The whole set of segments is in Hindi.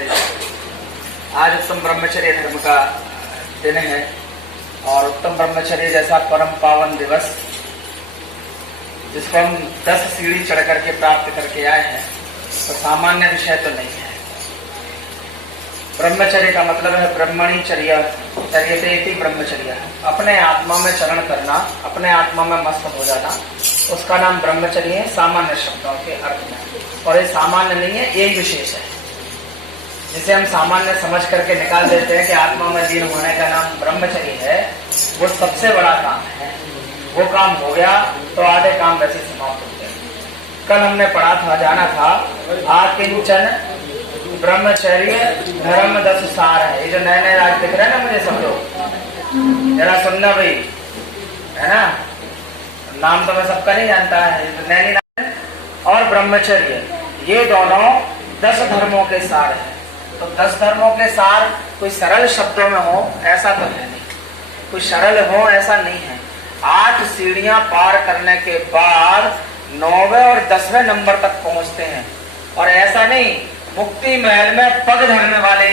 आज उत्तम ब्रह्मचर्य धर्म का दिन है और उत्तम ब्रह्मचर्य जैसा परम पावन दिवस जिसको हम 10 सीढ़ी चढ़ करके प्राप्त करके आए हैं तो सामान्य विषय तो नहीं है। ब्रह्मचर्य का मतलब है ब्रह्मणी चर्या, चर्यते इति ब्रह्मचर्य, अपने आत्मा में चरण करना, अपने आत्मा में मस्त हो जाना, उसका नाम ब्रह्मचर्य है सामान्य शब्दों के अर्थ में। और ये सामान्य नहीं है, यही विशेष है जिसे हम सामान्य समझ करके निकाल देते हैं कि आत्मा में लीन होने का नाम ब्रह्मचर्य है। वो सबसे बड़ा काम है। वो काम हो गया तो आधे काम वैसे समाप्त हो गए। कल हमने पढ़ा था, जाना था, आकिंचन ब्रह्मचर्य धर्म 10 सार है। ये जो नए नए आज दिख रहे हैं ना मुझे सब लोग, जरा सुनना भाई, है ना। नाम तो मैं सबका नहीं जानता है, नैनी नाम और ब्रह्मचर्य, ये दोनों 10 धर्मों के सार है। तो 10 धर्मों के सार कोई सरल शब्दों में हो ऐसा तो है नहीं, कोई सरल हो ऐसा नहीं है। 8 सीढ़ियां पार करने के बाद 9वें और 10वें नंबर तक पहुंचते हैं। और ऐसा नहीं, मुक्ति महल में पग धरने वाले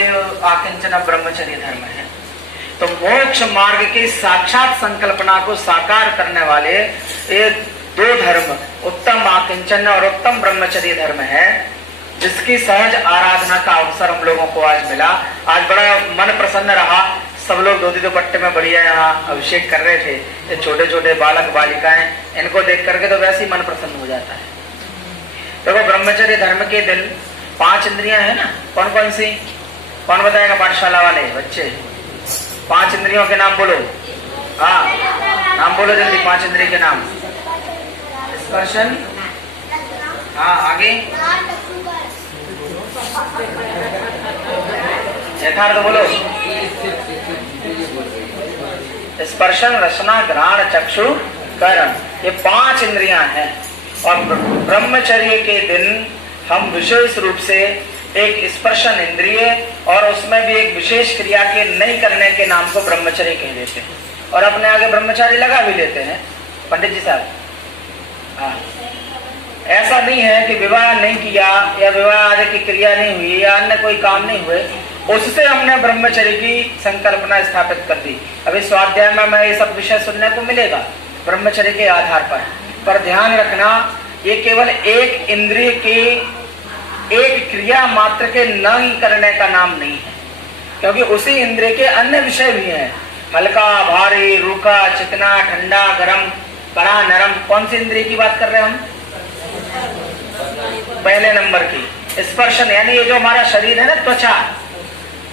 आकिंचन ब्रह्मचर्य धर्म है। तो मोक्ष मार्ग की साक्षात संकल्पना को साकार करने वाले ये 2 धर्म, उत्तम आकिंचन और उत्तम ब्रह्मचर्य धर्म है, जिसकी सहज आराधना का अवसर हम लोगों को आज मिला। आज बड़ा मन प्रसन्न रहा। सब लोग धोती दुपट्टे में बढ़िया यहाँ अभिषेक कर रहे थे। ये छोटे छोटे बालक बालिकाएं, इनको देख करके तो वैसे ही मन प्रसन्न हो जाता है। देखो, ब्रह्मचर्य धर्म के दिन 5 इंद्रियां है ना, कौन कौन सी, कौन बताएगा? पाठशाला वाले बच्चे 5 इंद्रियों के नाम बोलो। हाँ, नाम बोलो जल्दी, 5 इंद्रिय के नाम। स्पर्शन, हाँ, आगे यथार्थ बोलो। स्पर्शन, रसना, घ्राण, चक्षु, कर्म, ये 5 इंद्रियां हैं। और ब्रह्मचर्य के दिन हम विशेष रूप से एक स्पर्शन इंद्रिय और उसमें भी एक विशेष क्रिया के नहीं करने के नाम को ब्रह्मचर्य कह देते हैं और अपने आगे ब्रह्मचारी लगा भी देते हैं। पंडित जी साहब, हाँ, ऐसा नहीं है कि विवाह नहीं किया या विवाह आदि की क्रिया नहीं हुई या अन्य कोई काम नहीं हुए, उससे हमने ब्रह्मचर्य की संकल्पना स्थापित कर दी। अभी स्वाध्याय में मैं ये सब विषय सुनने को मिलेगा ब्रह्मचर्य के आधार पर ध्यान रखना, ये केवल एक इंद्रिय की एक क्रिया मात्र के नहीं करने का नाम नहीं है, क्योंकि उसी इंद्रिय के अन्य विषय भी हैं। हल्का, भारी, रूखा, चिकना, ठंडा, गरम, कड़ा, नरम। कौन सी इंद्रिय की बात कर रहे हैं हम? पहले नंबर की स्पर्शन, यानी ये जो हमारा शरीर है ना, त्वचा,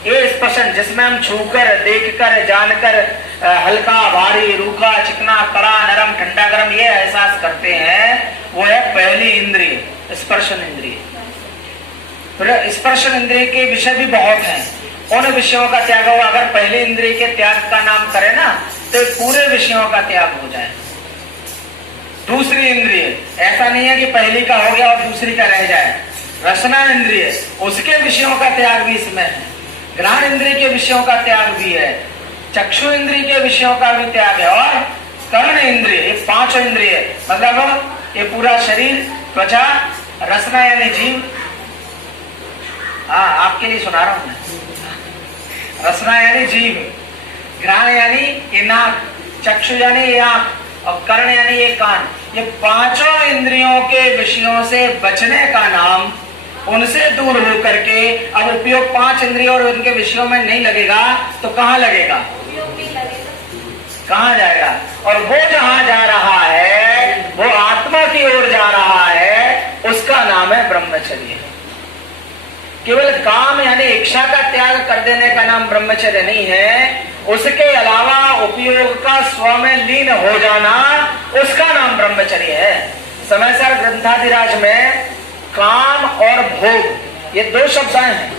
ये स्पर्शन जिसमें हम छूकर, देखकर, जानकर हल्का, भारी, रूखा, चिकना, कड़ा, नरम, ठंडा, गरम ये एहसास करते हैं, वो है पहली इंद्रिय, स्पर्शन इंद्रिय। फिर स्पर्शन इंद्रिय के विषय भी बहुत हैं। उन विषयों का त्याग हो, अगर पहली इंद्रिय के त्याग का नाम करें ना तो पूरे विषयों का त्याग हो जाए। दूसरी इंद्रिय, ऐसा नहीं है कि पहली का हो गया और दूसरी का रह जाए। रसना इंद्रिय, उसके विषयों का त्याग भी इसमें है। घ्राण इंद्रिय के विषयों का त्याग भी है। चक्षु इंद्रिय के विषयों का भी त्याग है। और कर्ण इंद्रिय, ये 5 इंद्रिय, मतलब ये पूरा शरीर, त्वचा, रसना यानी जीव, हाँ आपके लिए सुना रहा हूं मैं। रसना यानी जीव, घ्राण यानी ये नाक, चक्षु यानी ये आंख और कर्ण यानी ये कान। ये 5 इंद्रियों के विषयों से बचने का नाम, उनसे दूर हो करके अब उपयोग 5 इंद्रियों और उनके विषयों में नहीं लगेगा तो कहाँ लगेगा? कहाँ जाएगा? और वो जहां जा रहा है, वो आत्मा की ओर जा रहा है, उसका नाम है ब्रह्मचर्य। केवल काम यानी इच्छा का त्याग कर देने का नाम ब्रह्मचर्य नहीं है, उसके अलावा उपयोग का स्व में लीन हो जाना, उसका नाम ब्रह्मचर्य है। समयसर ग्रंथाधिराज में काम और भोग ये 2 शब्द हैं।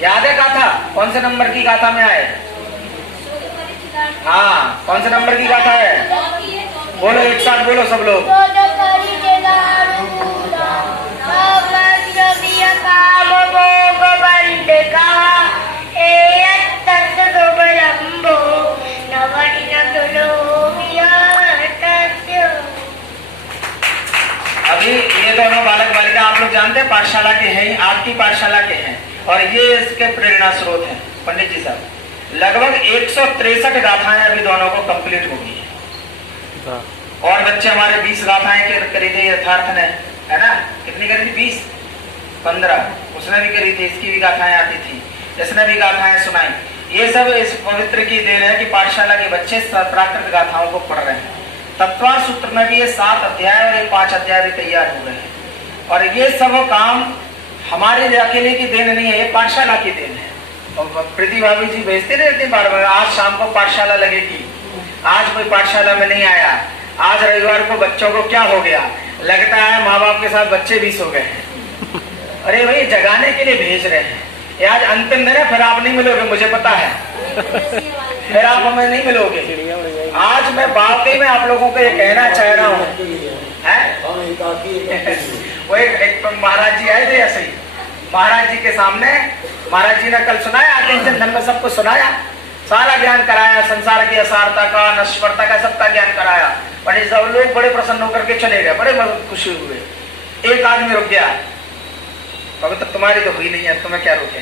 याद है गाथा? कौन से नंबर की गाथा में आए? हाँ, कौन से नंबर की गाथा है? बोलो, एक साथ बोलो सब लोग। अभी ये दोनों बालक बालिका आप लोग जानते हैं पाठशाला के हैं, आपकी पाठशाला के हैं। और ये इसके प्रेरणा स्रोत हैं पंडित जी साहब। लगभग 163 गाथाएं अभी दोनों को कंप्लीट हो गई है। और बच्चे हमारे 20 गाथाएं करी थी यथार्थ ने, है ना? कितनी करी थी? 20 15 उसने भी करी थी, इसकी भी गाथाएं आती थी, इसने भी गाथाएं सुनाई। ये सब इस पवित्र की देन है कि पाठशाला के बच्चे प्राकृत गाथाओं को पढ़ रहे हैं। तत्वार्थ सूत्र में भी ये 7 अध्याय और ये 5 अध्याय भी तैयार हो गए हैं। और ये सब काम हमारे अकेले की देन नहीं है, ये पाठशाला की देन है। और प्रीति भाभी जी भेजते रहते बार बार, आज शाम को पाठशाला लगेगी, आज कोई पाठशाला में नहीं आया, आज रविवार को बच्चों को क्या हो गया, लगता है माँ बाप के साथ बच्चे भी सो गए हैं। अरे भाई जगाने के लिए भेज रहे हैं। ये आज अंतिम दिन है, फिर आप नहीं मिलोगे, मुझे पता है, फिर आप हमें नहीं मिलोगे। आज मैं वाकई में आप लोगों को ये कहना चाह रहा हूँ, वो एक महाराज जी आए थे ऐसे ही, महाराज जी के सामने महाराज जी ने कल सुनाया, अटेंशन धन में सबको सुनाया, सारा ज्ञान कराया, संसार की असारता का, नश्वरता का, सबका ज्ञान कराया। पंडित साहब लोग बड़े प्रसन्न होकर के चले गए, बड़े खुशी हुए। एक आदमी रुक गया, तो तुम्हारी तो हुई नहीं है, तुम्हें क्या रोके?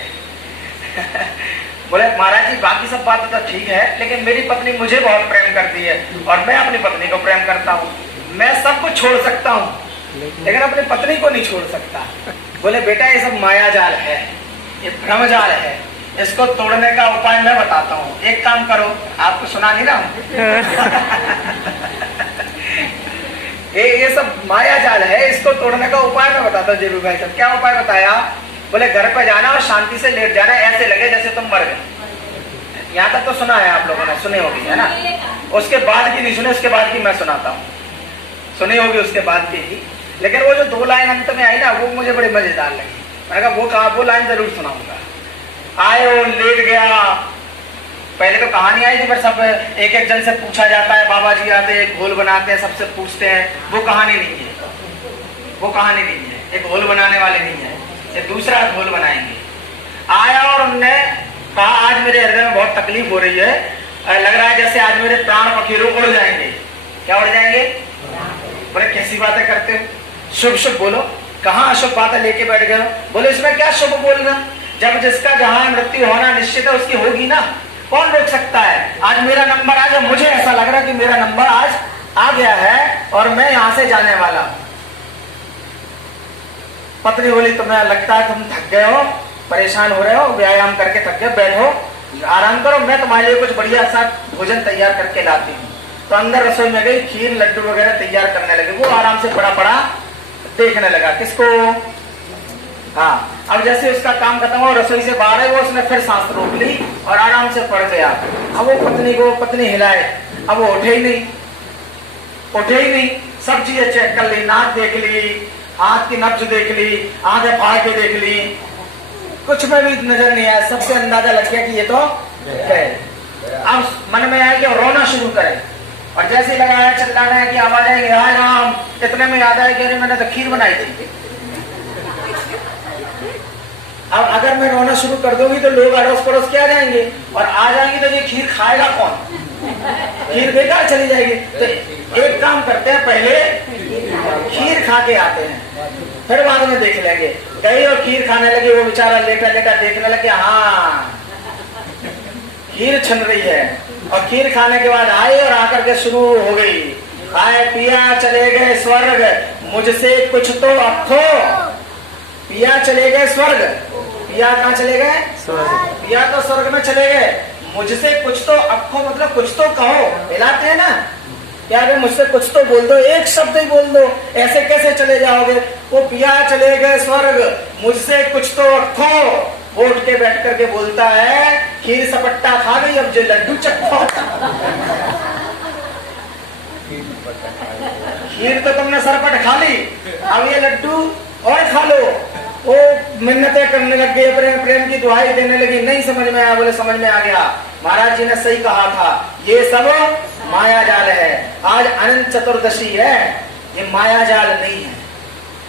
बोले महाराज जी बाकी सब बात तो ठीक है, लेकिन मेरी पत्नी मुझे बहुत प्रेम करती है और मैं अपनी पत्नी को प्रेम करता हूँ। मैं सब कुछ छोड़ सकता हूँ लेकिन अपनी पत्नी को नहीं छोड़ सकता। बोले बेटा ये सब माया जाल है, ये भ्रम जाल है, इसको तोड़ने का उपाय मैं बताता हूँ। एक काम करो, आपको सुना नहीं रहा हूँ ये सब माया जाल है, इसको तोड़ने का उपाय मैं बताता हूँ जरूर भाई साहब। क्या उपाय बताया? बोले घर पे जाना और शांति से लेट जाना, ऐसे लगे जैसे तुम मर गए। यहाँ तक तो सुना है आप लोगों ने, सुनी होगी, है ना? उसके बाद की नहीं सुने, उसके बाद की मैं सुनाता हूँ, सुनी होगी उसके बाद की ही। लेकिन वो जो 2 लाइन अंत में आई ना, वो मुझे बड़ी मजेदार लगी। मैंने कहा वो कहा, वो लाइन जरूर सुनाऊंगा। आए वो लेट गया, पहले तो कहानी आई थी, पर सब एक एक जन से पूछा जाता है, बाबा जी आते हैं, घोल बनाते हैं, सबसे पूछते हैं। वो कहानी नहीं है, वो कहानी नहीं है, एक घोल बनाने वाले नहीं है, ये दूसरा घोल बनाएंगे। आया और उनने कहा आज मेरे हृदय में बहुत तकलीफ हो रही है, लग रहा है जैसे आज मेरे प्राण पखेरु उड़ जाएंगे। क्या उड़ जाएंगे? बोले कैसी बातें करते हो, शुभ शुभ बोलो। कहाँ अशुभ बातें लेके बैठ गए? बोले इसमें क्या शुभ बोलना, जब जिसका जहां मृत्यु होना निश्चित है उसकी होगी ना, कौन रोक सकता है? आज मेरा नंबर आ गया, मुझे ऐसा लग रहा है कि मेरा नंबर आज आ गया है और मैं यहां से जाने वाला हूं। पत्नी बोली तुम्हें लगता है तुम थक गए हो, परेशान हो रहे हो, व्यायाम करके थक गए, बैठो आराम करो, मैं तुम्हारे लिए कुछ बढ़िया सा भोजन तैयार करके लाती हूँ। तो अंदर रसोई में गई, खीर लड्डू वगैरह तैयार करने लगे। वो आराम से पड़ा पड़ा देखने लगा, किसको? हाँ। अब जैसे उसका काम खत्म हो, रसोई से बाहर है, वो उसने फिर सांस रोक ली और आराम से पड़ गया। अब वो पत्नी हिलाए, अब वो उठे ही नहीं, सब चीजें चेक कर ली, नाक देख ली, हाथ की नब्ज देख ली, आंखें फाड़ के देख ली, कुछ में भी नजर नहीं आया। सबसे अंदाजा लग गया कि ये तो है। अब मन में आया कि रोना शुरू करें, और जैसे लगाया चिल्लाना है कि आवाज आएगी हाय राम, इतने में याद आया कि अरे मैंने तो खीर बनाई थी। अब अगर मैं रोना शुरू कर दूंगी तो लोग अड़ोस पड़ोस क्या जाएंगे, और आ जाएंगे तो ये खीर खाएगा कौन? खीर बेकार चली जाएगी। तो एक काम करते हैं, पहले खीर खा के आते हैं, फिर बाद में देख लेंगे। गई और खीर खाने लगी, वो बेचारा लेटा लेटा देखने लगे, हाँ खीर छन रही है। और खीर खाने के बाद आए और आकर के शुरू हो गई, खाए पिया चले गए स्वर्ग, मुझसे कुछ तो अखो। पिया चले गए स्वर्ग, पिया कहाँ चले गए? पिया तो स्वर्ग में चले गए। मुझसे कुछ तो अखो मतलब कुछ तो कहो, मिलाते हैं ना, क्या मुझसे कुछ तो बोल दो, एक शब्द ही बोल दो, ऐसे कैसे चले जाओगे? वो पिया चले गए स्वर्ग, मुझसे कुछ तो अखो। वो उठ के बैठ करके बोलता है खीर सपट्टा खा गई, अब जो लड्डू चखो। खीर तो तुमने सरपट खा ली, अब ये लड्डू और खा लो। वो मिन्नतें करने लग गए, प्रेम की दुहाई देने लगी। नहीं समझ में आया? बोले समझ में आ गया, महाराज जी ने सही कहा था, ये सब माया जाल है। आज अनंत चतुर्दशी है, ये माया जाल नहीं है,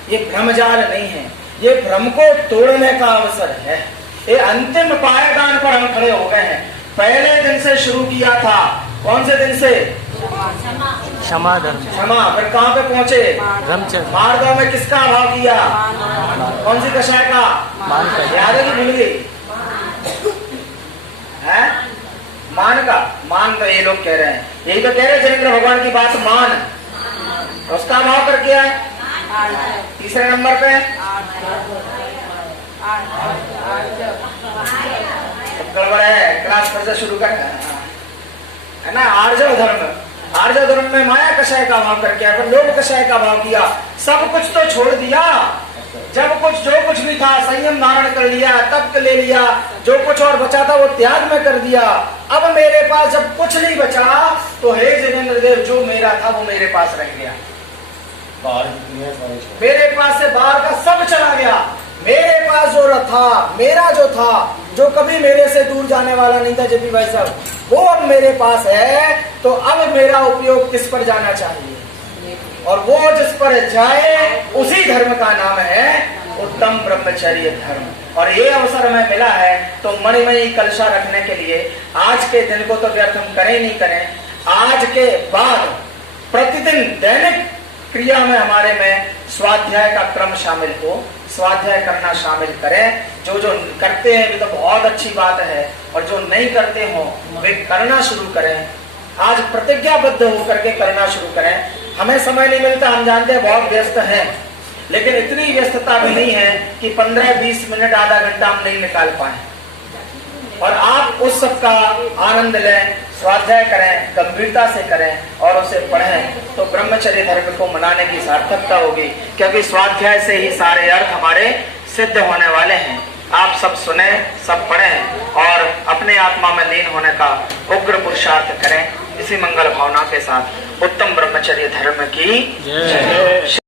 ये भ्रम जाल नहीं है, ये भ्रम को तोड़ने का अवसर है। ये अंतिम पायदान पर हम खड़े हो गए हैं। पहले दिन से शुरू किया था, कौन से दिन से? क्षमा धर्म क्षमा। फिर कहाँ पे पहुँचे? ब्रह्मचर्य मार्गों में किसका अभाव किया? कौन सी कषाय का? मान का याद है कि भूल गई? है मान का। मान तो ये लोग कह रहे हैं, यही तो कह रहे हैं जनेंद्र भगवान की बात मान। उसका अभाव कर क्या है? तीसरे नंबर पे गड़बड़ है, क्लास फिर से शुरू कर, है ना। आर्जव धर्म, आर्जव धर्म में माया कषाय का अभाव कर किया, फिर लोभ कषाय का अभाव किया। सब कुछ तो छोड़ दिया, जब कुछ जो कुछ भी था संयम धारण कर लिया, तप ले लिया, जो कुछ और बचा था वो त्याग में कर दिया। अब मेरे पास जब कुछ नहीं बचा तो हे जनेंद्र देव, जो मेरा था वो मेरे पास रह गया। मेरे पास से बाहर का सब चला गया। मेरे पास जो था, मेरा जो था, जो कभी मेरे से दूर जाने वाला नहीं था जेपी भाई साहब, वो अब मेरे पास है। तो अब मेरा उपयोग किस पर जाना चाहिए? और वो जिस पर जाए उसी धर्म का नाम है उत्तम ब्रह्मचर्य धर्म। और ये अवसर हमें मिला है तो मणिमयी कलशा रखने के लिए आज के दिन को तो व्यर्थ हम करें नहीं करें। आज के बाद प्रतिदिन दैनिक क्रिया में हमारे में स्वाध्याय का क्रम शामिल हो, स्वाध्याय करना शामिल करें। जो जो करते हैं वे तो बहुत अच्छी बात है, और जो नहीं करते हो वे करना शुरू करें। आज प्रतिज्ञाबद्ध होकर के करना शुरू करें। हमें समय नहीं मिलता, हम जानते हैं बहुत व्यस्त हैं, लेकिन इतनी व्यस्तता भी नहीं है कि 15-20 मिनट आधा घंटा हम नहीं निकाल पाए। और आप उस सब का आनंद लें, स्वाध्याय करें, गंभीरता से करें और उसे पढ़ें, तो ब्रह्मचर्य धर्म को मनाने की सार्थकता होगी। क्योंकि स्वाध्याय से ही सारे अर्थ हमारे सिद्ध होने वाले हैं। आप सब सुने, सब पढ़ें और अपने आत्मा में लीन होने का उग्र पुरुषार्थ करें। इसी मंगल भावना के साथ उत्तम ब्रह्मचर्य धर्म की जय।